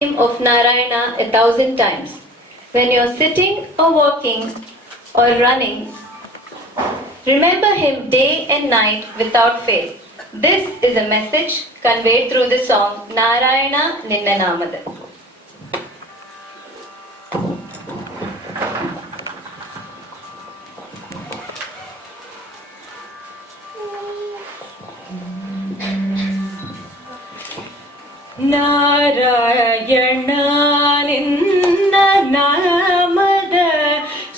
name of Narayana 1,000 times. When you're sitting or walking or running, remember him day and night without fail. This is a message conveyed through the song Narayana Ninna Namada. Narayana ನಿನ್ನ ನಾಮದ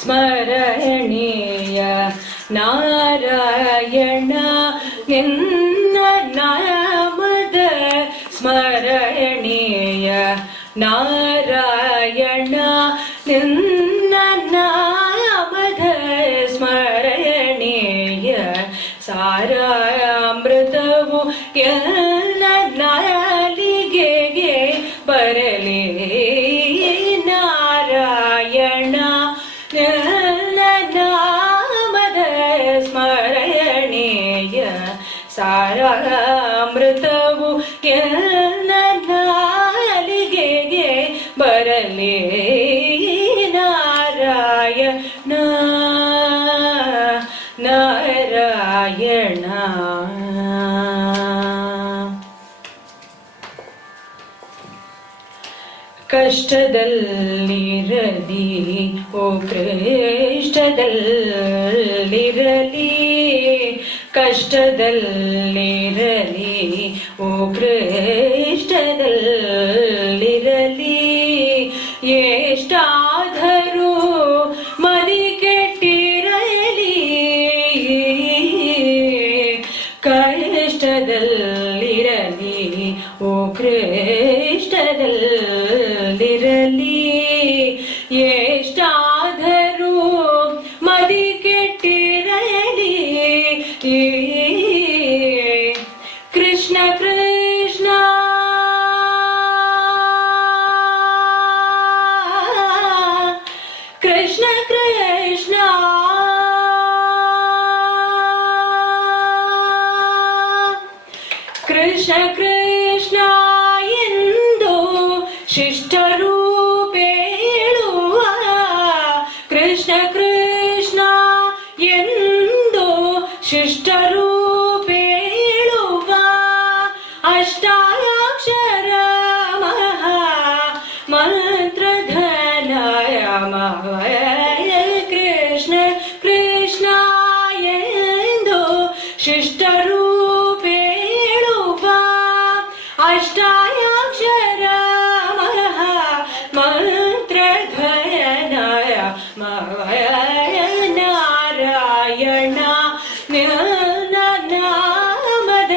ಸ್ಮರಣೀಯ ನಾರಾಯಣ ನಿನ್ನ ನಾಮದ ಸ್ಮರಣೀಯ ನಾರಾಯಣ ನಿನ್ನ ನಾಮದ ಸ್ಮರಣೀಯ ಸಾರಾಮೃತವು ಎಲ್ಲ ನಾಲಿಗೆಗೆ ಬರಲಿ ನಾರಾಯಣ ನನ್ನ ನಾಮದ ಸ್ಮರಣೀಯ ಸಾರಾಮೃತವು ಎಲ್ಲ ನಾಲಿಗೆಗೆ ಬರಲಿ ನಾರಾಯಣ ನಾರಾಯಣ. ಕಷ್ಟದಲ್ಲಿರಲಿ ಓ ಕೃಷ್ಟದಲ್ಲಿರಲಿ ಕಷ್ಟದಲ್ಲಿರಲಿ ಓ ಕೃಷ್ಟದಲ್ಲಿರಲಿ ಎಷ್ಟಾದರೂ ಮದಿ ಕೆಟ್ಟಿರಲಿ ಕಷ್ಟದಲ್ಲಿರಲಿ ಓ ಕೃಷ್ಟದಲ್ಲಿರಲಿ ಎಷ್ಟಾದರೂ ಮದಿ ಕೆಟ್ಟಿರಲಿ ಕೃಷ್ಣ ಕೃಷ್ಣ ಕೃಷ್ಣ ಕೃಷ್ಣ ಕೃಷ್ಣ ಕೃಷ್ಣ ಎಂದು ಶಿಷ್ಟರು ಬೇಳುವ ಕೃಷ್ಣ ಕೃಷ್ಣ ಎಂದು ಶಿಷ್ಟರು ಬೇಳುವ ಅಷ್ಟಾಕ್ಷರ ಮಹಾ ಮಂತ್ರಧನಯ ಮಹಯ ಕೃಷ್ಣ ಕೃಷ್ಣ ಎಂದು ಶಿಷ್ಟರು ಬೇಳುವ ಅಷ್ಟಾಕ್ಷರ ಮಹಾ ಮಂತ್ರಧನಯ ಮಹಯ ನಾರಾಯಣ ನಿನ್ನ ನಾಮದ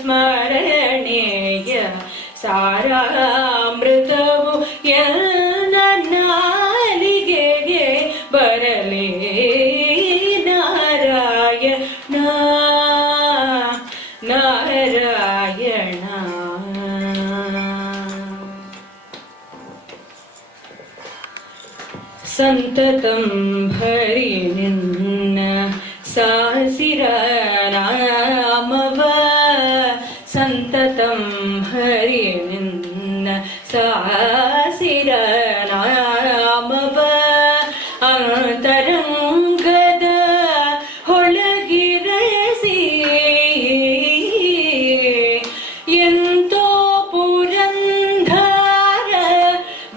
ಸ್ಮರಣೀಯ ಸಾರಾಮೃತವು ಎಲ್ಲ ನಾಲಿಗೆಗೆ ಬರಲಿ ನಾರಾಯಣ ನಾರಾಯಣ. ಸಂತತಂ ಹರಿ ನಿನ್ನ ಸಾಸಿರ ನಾಮವ ಸಂತತಂ ಹರಿ ನಿನ್ನ ಸಾಸಿರ ನಾಮವ ಅಂತರಂಗದ ಹೊಳಗಿರಸಿ ಎಂತೋ ಪುರಂದರ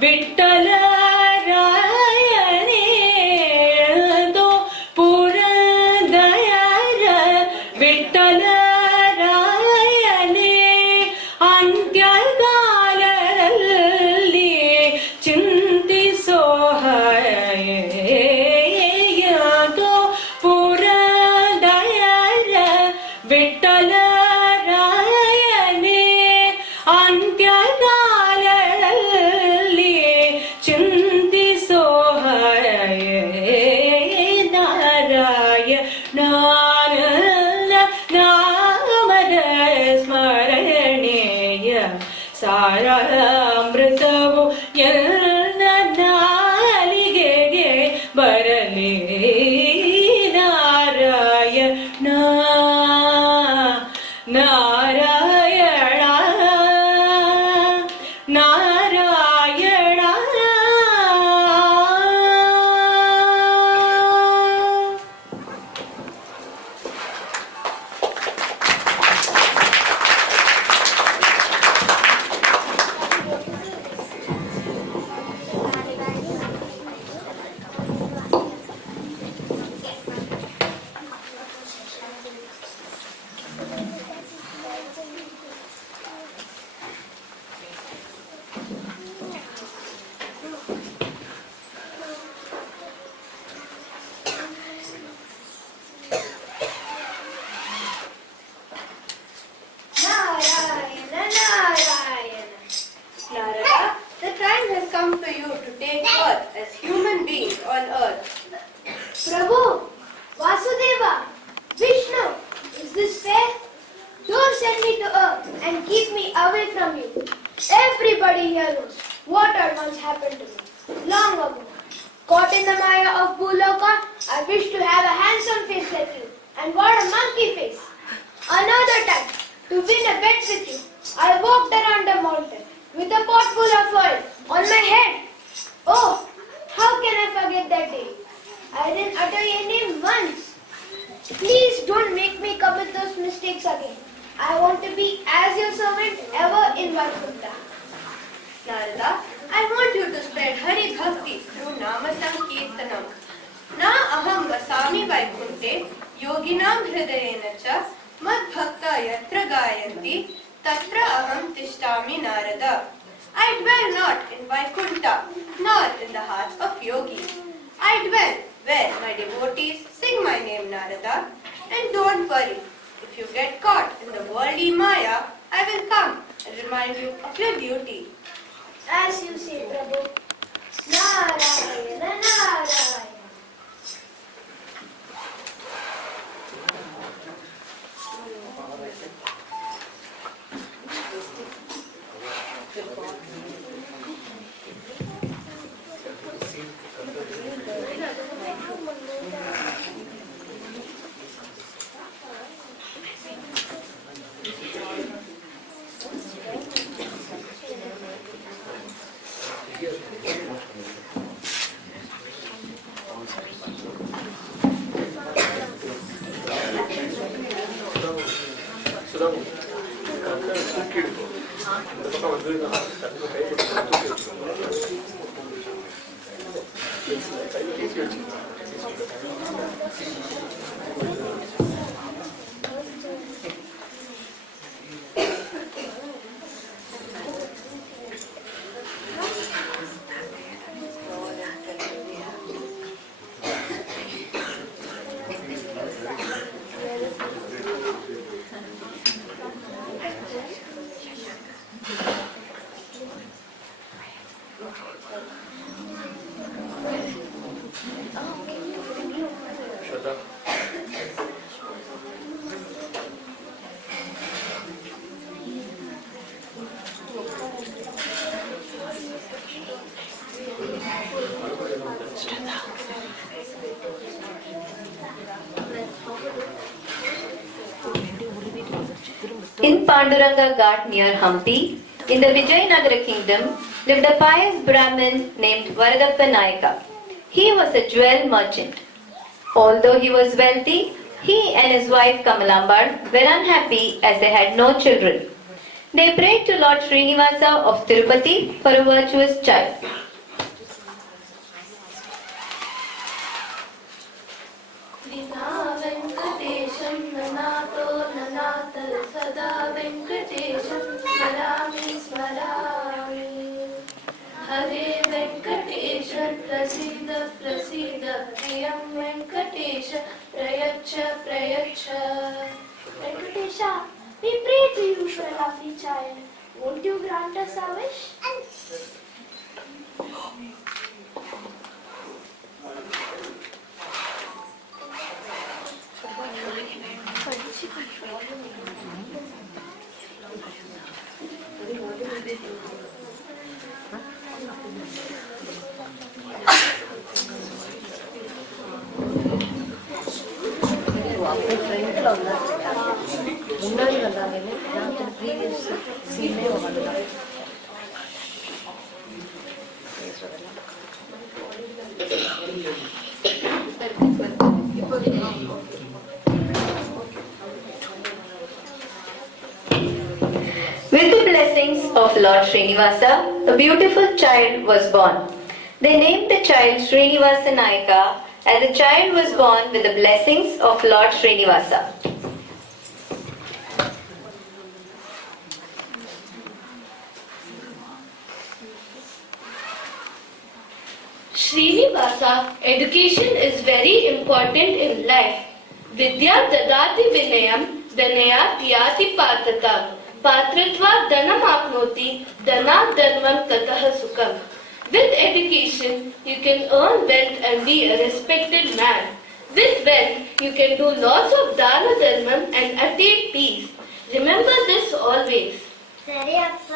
ವಿಠ್ಠಲ ಸಾರಾಮೃತವು ಎಲ್ಲ ನಾಲಿಗೆಗೆ ಬರಲಿ Narayana Narayana Narayana. The time has come for you to take birth as human beings on earth. Prabhu, Vasudeva, Vishnu, is this fair? Don't send me to earth and keep me away from you. Everybody here knows what had once happened to me, long ago. Caught in the Maya of Bhuloka, I wish to have a handsome face like you. And what a monkey face. Another time, to win a bet with you, I walked around the mountain with a pot full of oil on my head. Oh, how can I forget that day? I didn't utter your name once. Please don't make me commit those mistakes again. I want to be as your servant ever in Vaikuntha. Narada, I want you to spread Hari Bhakti through Nama Sankirtanam. Na aham vasami Vaikunte yoginam hridayena cha mad bhakta yatra gayanti tatra aham tishtami Narada. I dwell not in Vaikuntha nor in the hearts of yogis. I dwell where my devotees sing my name Narada. And don't worry, if you get caught in the worldly Maya, I will come and remind you of your duty. As you say, Prabhu. Narayana, Narayana. In Panduranga Ghat near Hampi, in the Vijayanagara kingdom, lived a pious Brahmin named Varadappa Nayaka. He was a jewel merchant. Although he was wealthy, he and his wife Kamalambar were unhappy as they had no children. They prayed to Lord Srinivasa of Tirupati for a virtuous child. Hare Venkatesha Prasida Prasida Priyam Venkatesha Prayacha Prayacha. Venkatesha, we pray to you for a lovely child. Won't you grant us our wish? அப்போ ஃப்ரெண்டில் முன்னாடி வந்தாங்க நான் previous சீனே வந்தேன் With the blessings of Lord Srinivasa, a beautiful child was born. They named the child Srinivasa Nayaka, and the child was born with the blessings of Lord Srinivasa. Srinivasa, education is very important in life. Vidya dadati vinayam danayat yati patata. Patritva dhanamapnoti dhanat dharmam tatah sukham. With education, you can earn wealth and be a respected man. With wealth, you can do lots of dana dharmam and attain peace. Remember this always. ಸರಿ ಅಪ್ಪ.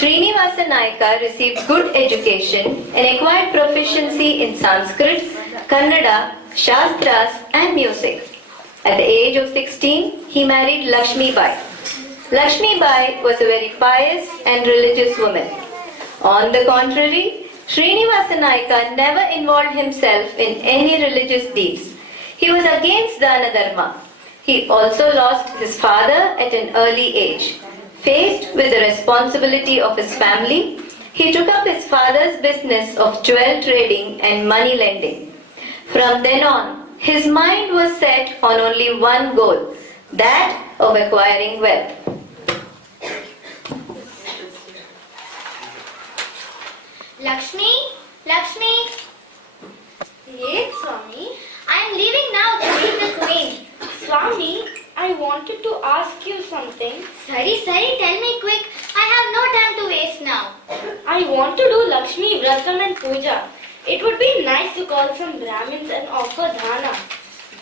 Srinivasa Nayaka received good education and acquired proficiency in Sanskrit, Kannada, Shastras and music. At the age of 16, he married Lakshmi Bai. Lakshmi Bai was a very pious and religious woman. On the contrary, Srinivasa Nayaka never involved himself in any religious deeds. He was against Dana Dharma. He also lost his father at an early age. Faced with the responsibility of his family, he took up his father's business of jewel trading and money lending. From then on, his mind was set on only one goal, that of acquiring wealth. Lakshmi, Lakshmi. Yes, Swami. I am leaving now to meet the queen. Swami, I wanted to ask you something. Sari, tell me quick. I have no time to waste now. I want to do Lakshmi Vratam and Puja. It would be nice to call some Brahmins and offer dhana.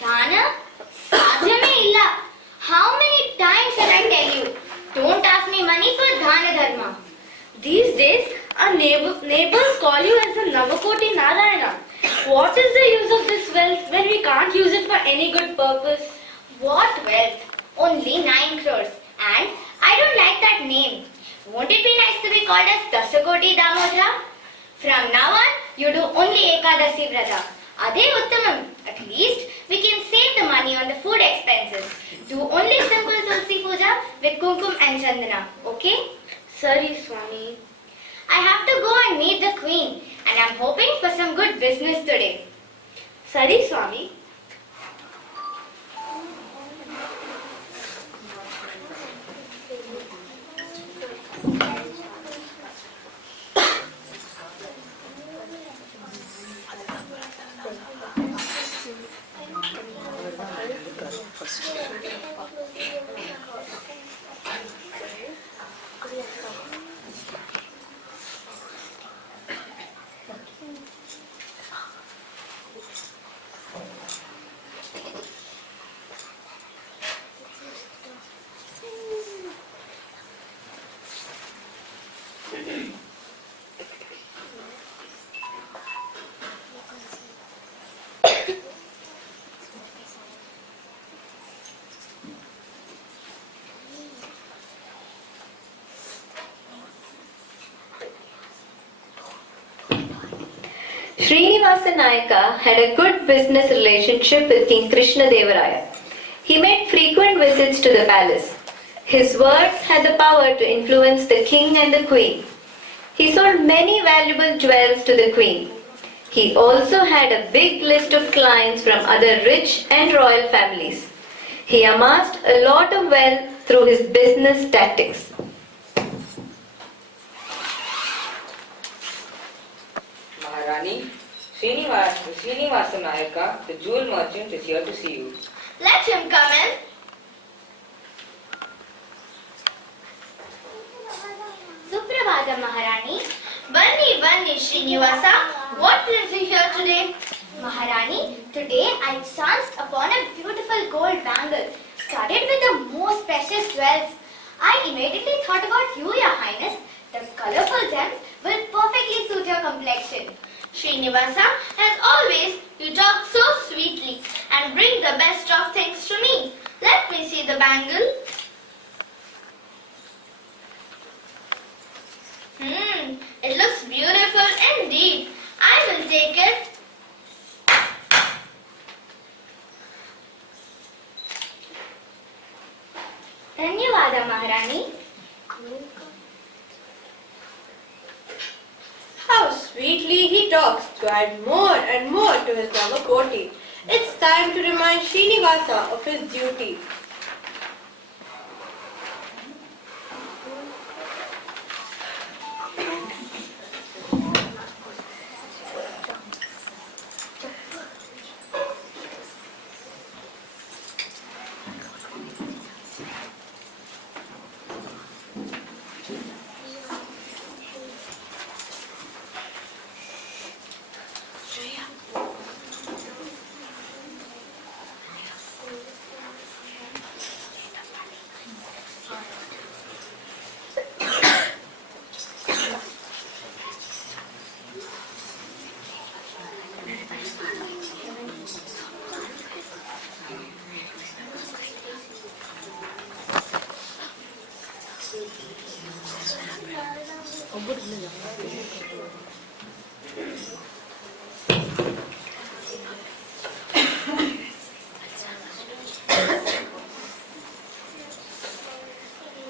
Dana? Sadhyame illa. How many times shall I tell you? Don't ask me money for Dana Dharma. These days, our neighbors call you as the Navakoti Narayana. What is the use of this wealth when we can't use it for any good purpose? What wealth? Only 9 crores. And I don't like that name. Won't it be nice to be called as Dasakoti Damodara? From now on, you do only Ekadasi Vrata. Ade Uttamam. At least we can save the money on the food expenses. Do only simple Tulsi Puja with Kumkum and Chandana. Okay? Sorry, Swami. I have to go and meet the queen. And I'm hoping for some good business today. Sorry, Swami. Srinivasa Nayaka had a good business relationship with King Krishna Deva Raya. He made frequent visits to the palace. His words had the power to influence the king and the queen. He sold many valuable jewels to the queen. He also had a big list of clients from other rich and royal families. He amassed a lot of wealth through his business tactics. Maharani, Srinivasa Nayaka, the jewel merchant, is here to see you. Let him come in. Suprabhata Maharani. Banni Srinivasa. What brings you here today? Maharani, today I chanced upon a beautiful gold bangle studded with the most precious jewels. I immediately thought about you, Your Highness. The colorful gems will perfectly suit your complexion. Srinivasa, as always, you talk so sweetly and bring the best of things to me. Let me see the bangle. It looks beautiful indeed. ಧನ್ಯವಾದ ಮಹಾರಾಣಿ. How sweetly he talks to add more and more to his Namakoti. It's time to remind Srinivasa of his duty.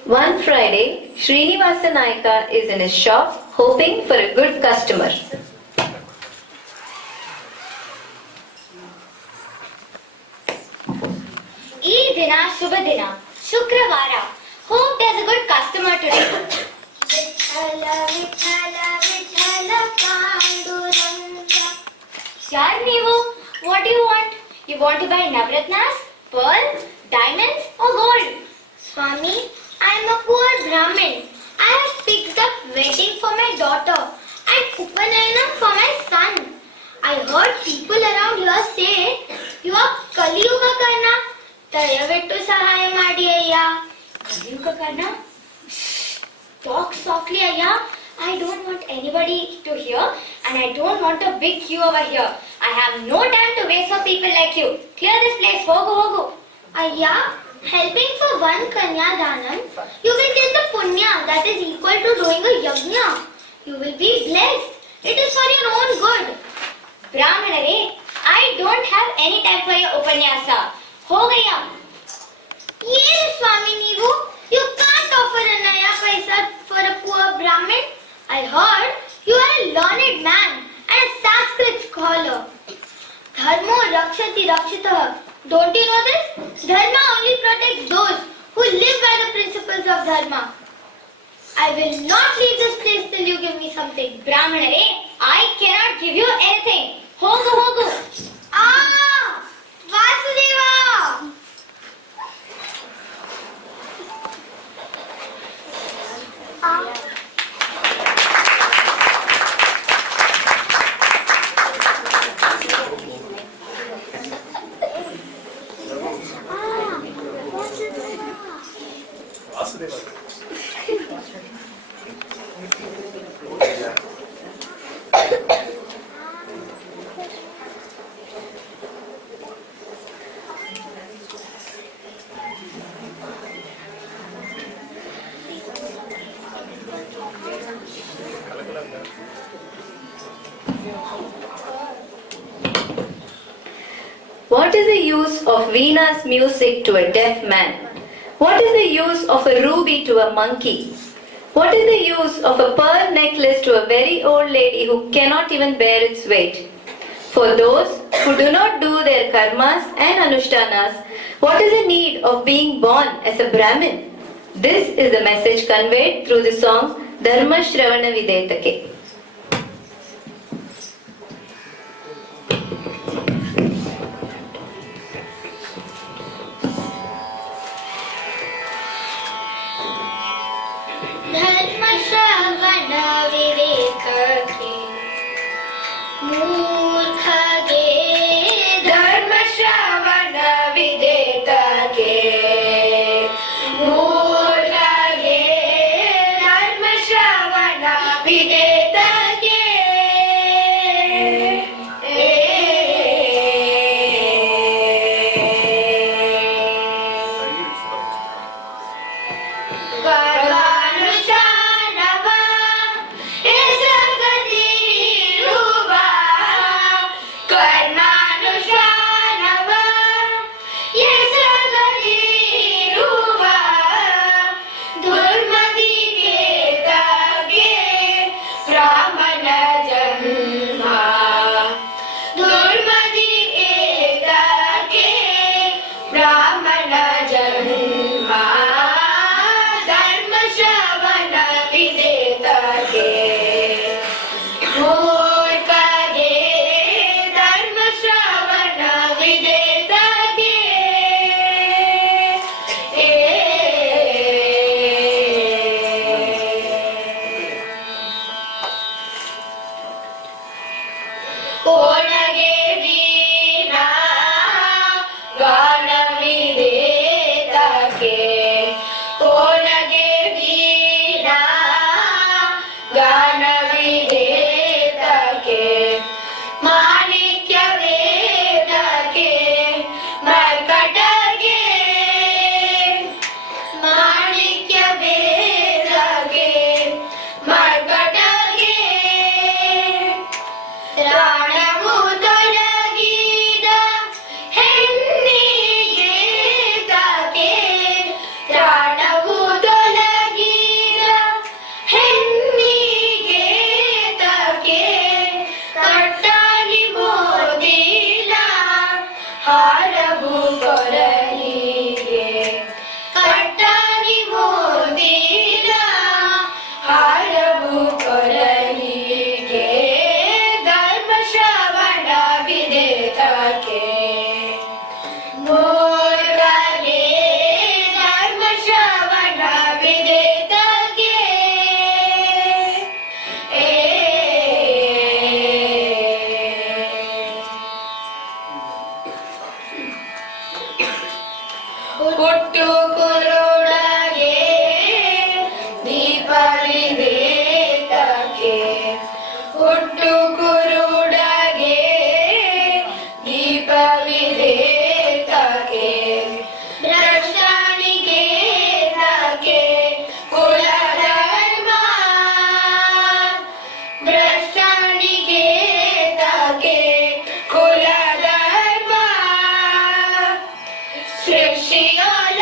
One Friday, Srinivasa Nayaka is in his shop hoping for a good customer. ಈ ದಿನ ಶುಭ ದಿನ ಶುಕ್ರವಾರ. Hope there's a good customer today. Vittala Vittala Vittala Panduranga. ಯಾರು ನೀವು? What do you want? You want to buy Navratnas, pearls, diamonds or gold? Swami, I am a poor Brahmin. I have fixed up wedding for my daughter and Upanayana for my son. I heard people around here say you are Kaliyuga Karna. ದಯವಿಟ್ಟು ಸಹಾಯ ಮಾಡಿ ಅಯ್ಯ. ಕಲಿಯುಗ Karna? Talk softly ಅಯ್ಯ. I don't want anybody to hear and I don't want a big queue over here. I have no time to waste for people like you. Clear this place. ಹೋಗು ಹೋಗು. ಅಯ್ಯ, helping for one kanya danam, you will get the punya that is equal to doing a yajna. You will be blessed. It is for your own good. Brahmanare, I don't have any time for your upanyasa. ಹೋಗಯ್ಯ. ಏನು ಸ್ವಾಮಿ ನೀವು? You can't offer a naya paisa for a poor Brahmin. I heard you are a learned man and a Sanskrit scholar. Dharmo rakshati rakshitah. Don't you know this? Dharma only protects those who live by the principles of Dharma. I will not leave this place till you give me something. Brahmanare, I cannot give you anything. Hogu hogu. Vasudeva! What is the use of Veena's music to a deaf man? What is the use of a ruby to a monkey? What is the use of a pearl necklace to a very old lady who cannot even bear its weight? For those who do not do their karmas and anushtanas, what is the need of being born as a Brahmin? This is the message conveyed through the song Dharma Shravana Videtake. Dharma Shravana Videtake. Murkhage Dharma Shravana Videtake. Murkhage Dharma Shravana Videtake. ಹಾರವು ಕೊರಲಿಗೆ ಕಟ್ಟಾರಿ ಮೋದಿನ ಹಾರವು ಕೊರಲಿಗೆ ಧರ್ಮ ಶ್ರವಣ ವಿಧೇಯಕ್ಕೆ ಮೂರ್ಖಗೆ ಧರ್ಮ ಶ್ರವಣ ವಿಧೇಯಕ್ಕೆ ಹುಟ್ಟು ಕುರುಡಗೆ ದೀಪ ವಿಧೇಯಕ್ಕೆ ಹುಟ್ಟು ಕುರುಡಗೆ ದೀಪ ವಿಧೇಯಕ್ಕೆ ಭ್ರಷ್ಟನಿಗೆ ತಾಕೆ ಕುಲಧರ್ಮ ಭ್ರಷ್ಟನಿಗೆ ತಾಕೆ ಕುಲಧರ್ಮ ಸೃಷ್ಟಿಯೋಲ